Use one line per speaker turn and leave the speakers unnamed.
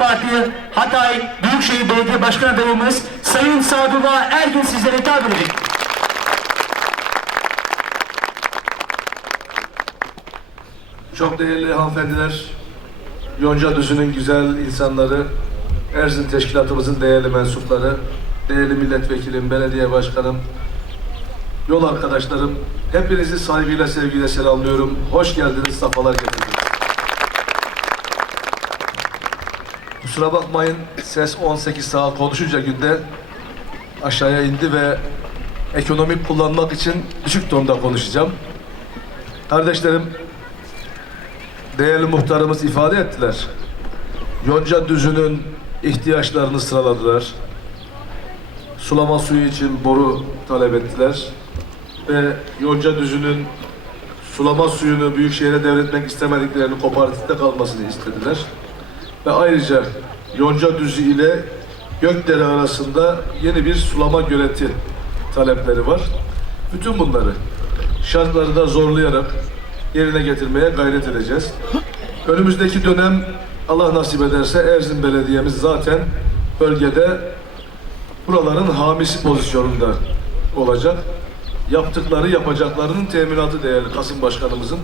Parti Hatay Büyükşehir Belediye Başkan adayımız Sayın Sadullah Ergin sizlere hitap edecek.
Çok değerli hanımefendiler, Yonca Düzü'nün güzel insanları, Erzin Teşkilatımızın değerli mensupları, değerli milletvekilim, belediye başkanım, yol arkadaşlarım, hepinizi saygıyla, sevgiyle selamlıyorum. Hoş geldiniz, safalar getirdiniz. Kusura bakmayın, ses 18 saat konuşunca günde aşağıya indi ve ekonomik kullanmak için düşük tonda konuşacağım. Kardeşlerim, değerli muhtarımız ifade ettiler. Yonca düzünün ihtiyaçlarını sıraladılar. Sulama suyu için boru talep ettiler. Ve Yonca düzünün sulama suyunu Büyükşehir'e devretmek istemediklerini kooperatifte kalmasını istediler. Ve ayrıca Yonca düzü ile Gökdere arasında yeni bir sulama göleti talepleri var. Bütün bunları şartları da zorlayarak yerine getirmeye gayret edeceğiz. Önümüzdeki dönem Allah nasip ederse Erzin Belediye'miz zaten bölgede buraların hamisi pozisyonunda olacak. Yaptıkları yapacaklarının teminatı değerli Kasım Başkanımızın.